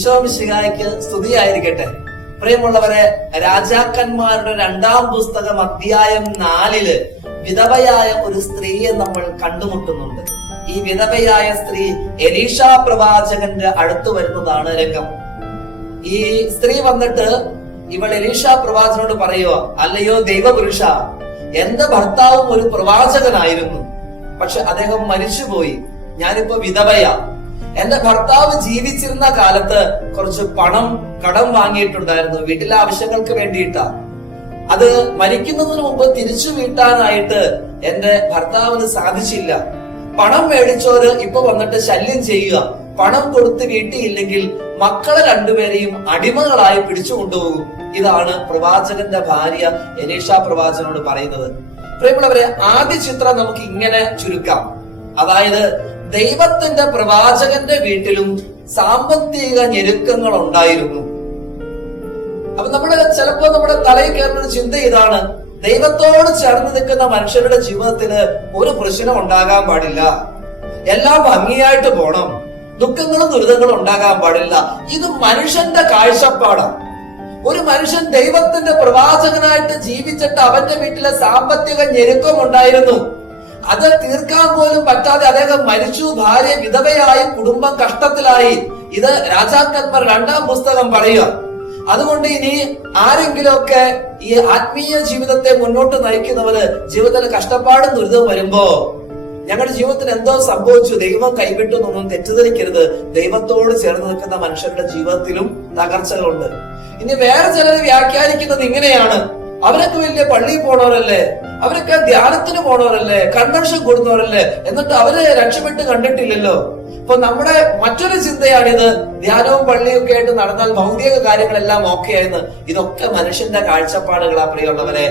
ഈശോ മിശിഹായ്ക്ക് സ്തുതിയായിരിക്കട്ടെ. പ്രിയമുള്ളവരെ, രാജാക്കന്മാരുടെ 2-ാം പുസ്തകം അധ്യായം 4 വിധവയായ ഒരു സ്ത്രീയെ നമ്മൾ കണ്ടുമുട്ടുന്നുണ്ട്. ഈ വിധവയായ സ്ത്രീ എലീഷ പ്രവാചകന്റെ അടുത്ത് വരുന്നതാണ് രംഗം. ഈ സ്ത്രീ വന്നിട്ട് ഇവൾ എലീഷ പ്രവാചകനോട് പറയുക, അല്ലയോ ദൈവപുരുഷ, എന്റെ ഭർത്താവും ഒരു പ്രവാചകനായിരുന്നു, പക്ഷെ അദ്ദേഹം മരിച്ചുപോയി. ഞാനിപ്പോ വിധവയാ. എന്റെ ഭർത്താവ് ജീവിച്ചിരുന്ന കാലത്ത് കുറച്ച് പണം കടം വാങ്ങിയിട്ടുണ്ടായിരുന്നു, വീട്ടിലെ ആവശ്യങ്ങൾക്ക് വേണ്ടിയിട്ടാ. അത് മരിക്കുന്നതിന് മുമ്പ് തിരിച്ചു വീട്ടാനായിട്ട് എന്റെ ഭർത്താവിന് സാധിച്ചില്ല. പണം മേടിച്ചോര് ഇപ്പൊ വന്നിട്ട് ശല്യം ചെയ്യുക. പണം കൊടുത്ത് വീട്ടിയില്ലെങ്കിൽ മക്കളെ രണ്ടുപേരെയും അടിമകളായി പിടിച്ചു കൊണ്ടുപോകും. ഇതാണ് പ്രവാചകന്റെ ഭാര്യ എലീഷ പ്രവാചകനോട് പറയുന്നത്. പ്രിയമുള്ളവരെ, ആദ്യ ചിത്രം നമുക്ക് ഇങ്ങനെ ചുരുക്കാം. അതായത് ദൈവത്തിന്റെ പ്രവാചകന്റെ വീട്ടിലും സാമ്പത്തിക ഞെരുക്കങ്ങൾ ഉണ്ടായിരുന്നു. അപ്പൊ ചിലപ്പോ നമ്മുടെ തലയിൽ കയറുന്ന ഒരു ചിന്ത ഇതാണ്: ദൈവത്തോട് ചേർന്ന് നിൽക്കുന്ന മനുഷ്യരുടെ ജീവിതത്തില് ഒരു പ്രശ്നം ഉണ്ടാകാൻ പാടില്ല, എല്ലാം ഭംഗിയായിട്ട് പോണം, ദുഃഖങ്ങളും ദുരിതങ്ങളും ഉണ്ടാകാൻ പാടില്ല. ഇത് മനുഷ്യന്റെ കാഴ്ചപ്പാടാണ്. ഒരു മനുഷ്യൻ ദൈവത്തിന്റെ പ്രവാചകനായിട്ട് ജീവിച്ചിട്ട് അവന്റെ വീട്ടിലെ സാമ്പത്തിക ഞെരുക്കം ഉണ്ടായിരുന്നു. അത് തീർക്കാൻ പോലും പറ്റാതെ അദ്ദേഹം മരിച്ചു. ഭാര്യ വിധവയായി, കുടുംബം കഷ്ടത്തിലായി. ഇത് രാജാക്കന്മാർ 2-ാം പുസ്തകം പറയുക. അതുകൊണ്ട് ഇനി ആരെങ്കിലുമൊക്കെ ഈ ആത്മീയ ജീവിതത്തെ മുന്നോട്ട് നയിക്കുന്നവര് ജീവിതത്തിൽ കഷ്ടപ്പാടും ദുരിതവും വരുമ്പോ ഞങ്ങളുടെ ജീവിതത്തിൽ എന്തോ സംഭവിച്ചു, ദൈവം കൈവിട്ടു എന്നൊന്നും തെറ്റിദ്ധരിക്കരുത്. ദൈവത്തോട് ചേർന്ന് നിൽക്കുന്ന മനുഷ്യരുടെ ജീവിതത്തിലും തകർച്ചകളുണ്ട്. ഇനി വേറെ ചിലർ വ്യാഖ്യാനിക്കുന്നത് ഇങ്ങനെയാണ്: അവരൊക്കെ വലിയ പള്ളിയിൽ പോണവരല്ലേ, അവരൊക്കെ ധ്യാനത്തിന് പോണവരല്ലേ, കൺവെൻഷൻ കൂടുന്നവരല്ലേ, എന്നിട്ട് അവര് രക്ഷപ്പെട്ട് കണ്ടിട്ടില്ലല്ലോ. അപ്പൊ നമ്മുടെ മറ്റൊരു ചിന്തയാണിത്: ധ്യാനവും പള്ളിയും ഒക്കെ ആയിട്ട് നടന്നാൽ ഭൗതിക കാര്യങ്ങളെല്ലാം ഓക്കെ ആയെന്ന്. ഇതൊക്കെ മനുഷ്യന്റെ കാഴ്ചപ്പാടുകളാ പ്രിയമുള്ളവരെ.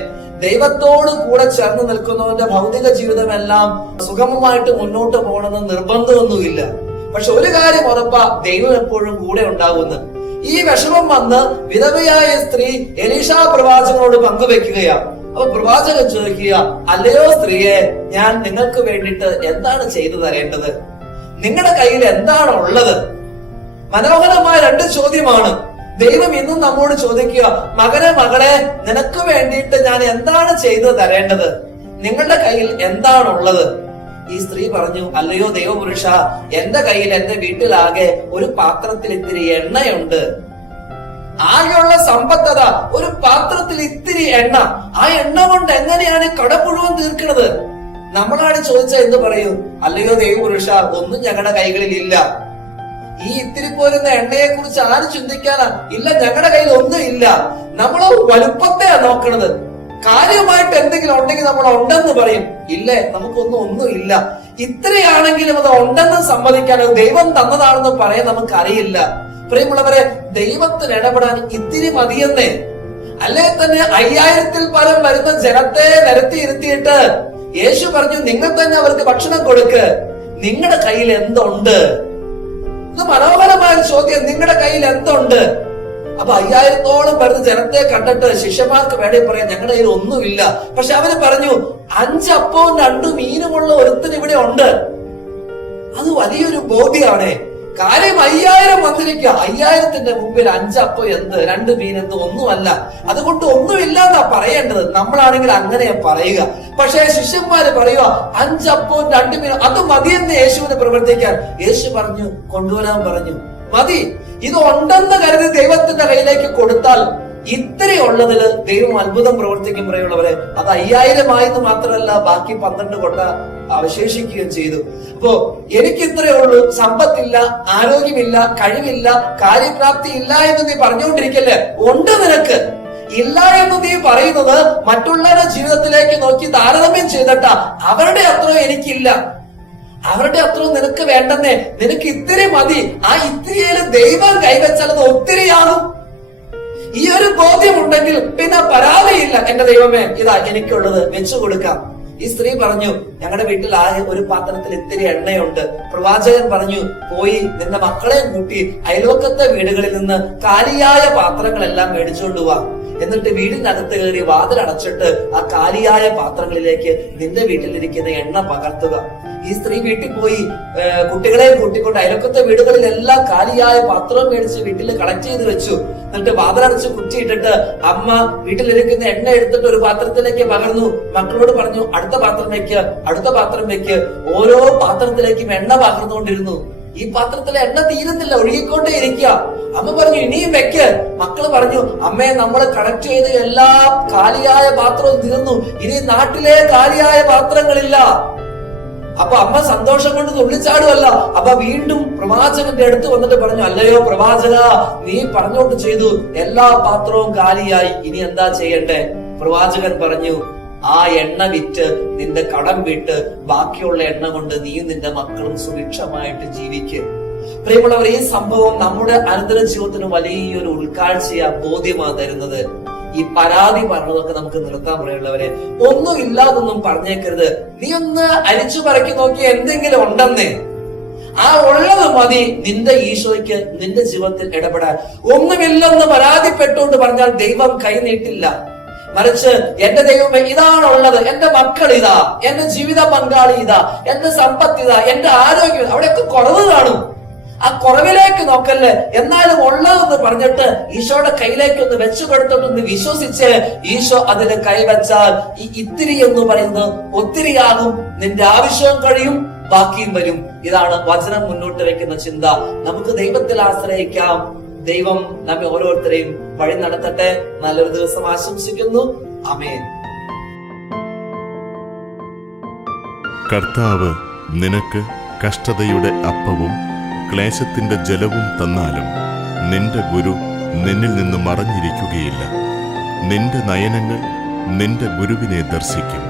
ദൈവത്തോട് കൂടെ ചേർന്ന് നിൽക്കുന്നവന്റെ ഭൗതിക ജീവിതമെല്ലാം സുഗമമായിട്ട് മുന്നോട്ട് പോകണമെന്ന് നിർബന്ധമൊന്നുമില്ല. പക്ഷെ ഒരു കാര്യം ഉറപ്പാ, ദൈവം എപ്പോഴും കൂടെ ഉണ്ടാകുന്നു. ഈ വിഷമം വന്ന് വിധവയായ സ്ത്രീ എലീഷ പ്രവാചകനോട് പങ്കുവെക്കുകയാണ്. അപ്പൊ പ്രവാചകൻ ചോദിക്കുക, അല്ലയോ സ്ത്രീയെ, ഞാൻ നിങ്ങൾക്ക് വേണ്ടിയിട്ട് എന്താണ് ചെയ്തു തരേണ്ടത്? നിങ്ങളുടെ കയ്യിൽ എന്താണ് ഉള്ളത്? മനോഹരമായ 2 ചോദ്യമാണ് ദൈവം ഇന്നും നമ്മോട് ചോദിക്കുക. മകനെ, മകളെ, നിനക്ക് വേണ്ടിയിട്ട് ഞാൻ എന്താണ് ചെയ്തു തരേണ്ടത്? നിങ്ങളുടെ കയ്യിൽ എന്താണുള്ളത്? ഈ സ്ത്രീ പറഞ്ഞു, അല്ലയോ ദൈവപുരുഷ, എന്റെ കയ്യിൽ, എന്റെ വീട്ടിലാകെ ഒരു പാത്രത്തിൽ ഇത്തിരി എണ്ണയുണ്ട്. ആകെയുള്ള സമ്പത്തത ഒരു പാത്രത്തിൽ ഇത്തിരി എണ്ണ. ആ എണ്ണ കൊണ്ട് എങ്ങനെയാണ് കട മുഴുവൻ തീർക്കുന്നത്? നമ്മളാണ് ചോദിച്ചാൽ എന്ത് പറയൂ? അല്ലയോ ദൈവപുരുഷ, ഒന്നും ഞങ്ങളുടെ കൈകളിൽ ഇല്ല. ഈ ഇത്തിരി പോരുന്ന എണ്ണയെ കുറിച്ച് ആര് ചിന്തിക്കാനാ? ഇല്ല, ഞങ്ങളുടെ കയ്യിൽ ഒന്നും ഇല്ല. നമ്മൾ വലുപ്പത്തെയാ നോക്കണത്. കാര്യമായിട്ട് എന്തെങ്കിലും ഉണ്ടെങ്കിൽ നമ്മൾ ഉണ്ടെന്ന് പറയും. ഇല്ലേ, ഒന്നും ഇല്ല. ഇത്രയാണെങ്കിലും അത് ഉണ്ടെന്ന് സമ്മതിക്കാൻ, അത് ദൈവം തന്നതാണെന്ന് പറയാൻ നമുക്ക് അറിയില്ല. പ്രിയമുള്ളവരെ, ദൈവത്തിന് ഇടപെടാൻ ഇത്തിരി മതിയെന്നേ. അല്ലേ തന്നെ 5000-ൽ പരം വരുന്ന ജനത്തെ നിരത്തിയിരുത്തിയിട്ട് യേശു പറഞ്ഞു, നിങ്ങൾ തന്നെ അവർക്ക് ഭക്ഷണം കൊടുക്ക്. നിങ്ങളുടെ കയ്യിൽ എന്തുണ്ട്? ഇത് മനോഹരമായ ചോദ്യം. നിങ്ങളുടെ കയ്യിൽ എന്തുണ്ട്? അപ്പൊ 5000-ഓളം വരുന്ന ജനത്തെ കണ്ടിട്ട് ശിഷ്യന്മാർക്ക് വേണേ പറയാം, ഞങ്ങളുടെ കയ്യിൽ ഒന്നുമില്ല. പക്ഷെ അവര് പറഞ്ഞു, 5 അപ്പവും 2 മീനുമുള്ള ഒരുത്തൻ ഇവിടെ ഉണ്ട്. അത് വലിയൊരു ബോധ്യമാണ്. കാര്യം 5000 വന്നിരിക്കുക. 5000-ന്റെ മുമ്പിൽ 5 അപ്പം എന്ത്, 2 മീൻ എന്ത്, ഒന്നുമല്ല. അതുകൊണ്ട് ഒന്നുമില്ല എന്നാ പറയേണ്ടത്. നമ്മളാണെങ്കിൽ അങ്ങനെ പറയുക. പക്ഷെ ശിഷ്യന്മാര് പറയുക, 5 അപ്പവും 2 മീനും അത് മതിയെന്ന് യേശുവിന് പ്രവർത്തിക്കാൻ. യേശു പറഞ്ഞു, കൊണ്ടുവരാൻ പറഞ്ഞു. മതി. ഇത് ഉണ്ടെന്ന് കരുതി ദൈവത്തിന്റെ കയ്യിലേക്ക് കൊടുത്താൽ ഇത്രയുള്ളതില് ദൈവം അത്ഭുതം പ്രവർത്തിക്കും. പറയുള്ളവരെ, അത് 5000 ആയെന്ന് മാത്രമല്ല, ബാക്കി 12 കൊട്ട അവശേഷിക്കുകയും ചെയ്തു. അപ്പോ എനിക്ക് ഇത്രയേ ഉള്ളൂ, സമ്പത്തില്ല, ആരോഗ്യമില്ല, കഴിവില്ല, കാര്യപ്രാപ്തി ഇല്ല എന്ന് നീ പറഞ്ഞുകൊണ്ടിരിക്കല്ലേ? ഉണ്ട് നിനക്ക്. ഇല്ല എന്ന് നീ പറയുന്നത് മറ്റുള്ളവരുടെ ജീവിതത്തിലേക്ക് നോക്കി താരതമ്യം ചെയ്തിട്ടാ. അവരുടെ അത്രയും എനിക്കില്ല, അവരുടെ അത്രയും നിനക്ക് വേണ്ടെന്നേ. നിനക്ക് ഇത്തിരി മതി. ആ ഇത്തിരിയില് ദൈവം കൈവച്ചാൽ അത് ഒത്തിരിയാകും. ഈ ഒരു ബോധ്യമുണ്ടെങ്കിൽ പിന്നെ പരാതിയില്ല. എന്റെ ദൈവമേ, ഇതാ എനിക്കുള്ളത്, വെച്ചു കൊടുക്കാം. ഈ സ്ത്രീ പറഞ്ഞു, ഞങ്ങളുടെ വീട്ടിൽ ആകെ ഒരു പാത്രത്തിൽ ഇത്തിരി എണ്ണയുണ്ട്. പ്രവാചകൻ പറഞ്ഞു, പോയി നിന്റെ മക്കളെയും കൂട്ടി അയൽവക്കത്തെ വീടുകളിൽ നിന്ന് കാലിയായ പാത്രങ്ങളെല്ലാം മേടിച്ചുകൊണ്ട് പോവാ. എന്നിട്ട് വീടിനകത്ത് കയറി വാതിലടച്ചിട്ട് ആ കാലിയായ പാത്രങ്ങളിലേക്ക് നിന്റെ വീട്ടിലിരിക്കുന്ന എണ്ണ പകർത്തുക. ഈ സ്ത്രീ വീട്ടിൽ പോയി കുട്ടികളെയും കൂട്ടിക്കൊണ്ട് അയൽക്കത്തെ വീടുകളിലെല്ലാം കാലിയായ പാത്രം മേടിച്ച് വീട്ടിൽ കളക്ട് ചെയ്ത് വെച്ചു. എന്നിട്ട് വാതിലടച്ച് കുറ്റിയിട്ടിട്ട് അമ്മ വീട്ടിലിരിക്കുന്ന എണ്ണ എടുത്തിട്ട് ഒരു പാത്രത്തിലേക്ക് പകർന്നു. മക്കളോട് പറഞ്ഞു, അടുത്ത പാത്രം വെക്ക്, അടുത്ത പാത്രം വെക്ക്. ഓരോ പാത്രത്തിലേക്കും എണ്ണ പകർന്നുകൊണ്ടിരുന്നു. ഈ പാത്രത്തിലെ എണ്ണ തീരുന്നില്ല, ഒഴുകിക്കൊണ്ടേ ഇരിക്കുക. അമ്മ പറഞ്ഞു, ഇനിയും വെക്ക്. മക്കള് പറഞ്ഞു, അമ്മയെ നമ്മൾ കണക്ട് ചെയ്ത് എല്ലാ കാലിയായ പാത്രവും തീർന്നു, ഇനി നാട്ടിലെ കാലിയായ പാത്രങ്ങളില്ല. അപ്പൊ അമ്മ സന്തോഷം കൊണ്ട് തുള്ളിച്ചാടുമല്ല. അപ്പൊ വീണ്ടും പ്രവാചകന്റെ അടുത്ത് വന്നിട്ട് പറഞ്ഞു, അല്ലയോ പ്രവാചക, നീ പറഞ്ഞോട്ട് ചെയ്തു, എല്ലാ പാത്രവും കാലിയായി, ഇനി എന്താ ചെയ്യണ്ടേ? പ്രവാചകൻ പറഞ്ഞു, ആ എണ്ണ വിറ്റ് നിന്റെ കടം വിട്ട് ബാക്കിയുള്ള എണ്ണ കൊണ്ട് നീയും നിന്റെ മക്കളും സുഭിക്ഷമായിട്ട് ജീവിക്കുക. പ്രിയമുള്ളവർ, ഈ സംഭവം നമ്മുടെ അനന്തര ജീവിതത്തിന് വലിയൊരു ഉൾക്കാഴ്ചയാ, ബോധ്യമാ തരുന്നത്. ഈ പരാതി പറഞ്ഞതൊക്കെ നമുക്ക് നിർത്താൻ. പ്രിയമുള്ളവരെ, ഒന്നും ഇല്ലാതൊന്നും പറഞ്ഞേക്കരുത്. നീ ഒന്ന് അരിച്ചു പറക്കി നോക്കി എന്തെങ്കിലും ഉണ്ടെന്നേ, ആ ഉള്ളത് മതി നിന്റെ ഈശോയ്ക്ക് നിന്റെ ജീവിതത്തിൽ ഇടപെടാൻ. ഒന്നുമില്ലെന്ന് പരാതിപ്പെട്ടുകൊണ്ട് പറഞ്ഞാൽ ദൈവം കൈനീട്ടില്ല. മറിച്ച് എന്റെ ദൈവമേ, ഇതാണുള്ളത്, എന്റെ മക്കൾ ഇതാ, എന്റെ ജീവിത പങ്കാളി ഇതാ, എന്റെ സമ്പത്ത് ഇതാ, എന്റെ ആരോഗ്യം, അവിടെയൊക്കെ കുറവ് കാണും. ആ കുറവിലേക്ക് നോക്കല്ലേ, എന്നാലും ഉള്ളതെന്ന് പറഞ്ഞിട്ട് ഈശോയുടെ കയ്യിലേക്ക് ഒന്ന് വെച്ചു കൊടുത്തിട്ടൊന്ന് വിശ്വസിച്ച് ഈശോ അതിന് കൈവച്ചാൽ ഈ ഇത്തിരി എന്ന് പറയുന്നത് ഒത്തിരിയാകും. നിന്റെ ആവശ്യവും കഴിയും, ബാക്കിയും വരും. ഇതാണ് വചനം മുന്നോട്ട് വെക്കുന്ന ചിന്ത. നമുക്ക് ദൈവത്തിൽ ആശ്രയിക്കാം. ദൈവം നമ്മെ ഓരോരുത്തരെയും വഴി നടത്തട്ടെ. നല്ലൊരു ദിവസം ആശംസിക്കുന്നു. ആമേൻ. കർത്താവ് നിനക്ക് കഷ്ടതയുടെ അപ്പവും ക്ലേശത്തിന്റെ ജലവും തന്നാലും നിന്റെ ഗുരു നിന്നിൽ നിന്ന് മറഞ്ഞിരിക്കുകയില്ല. നിന്റെ നയനങ്ങൾ നിന്റെ ഗുരുവിനെ ദർശിക്കും.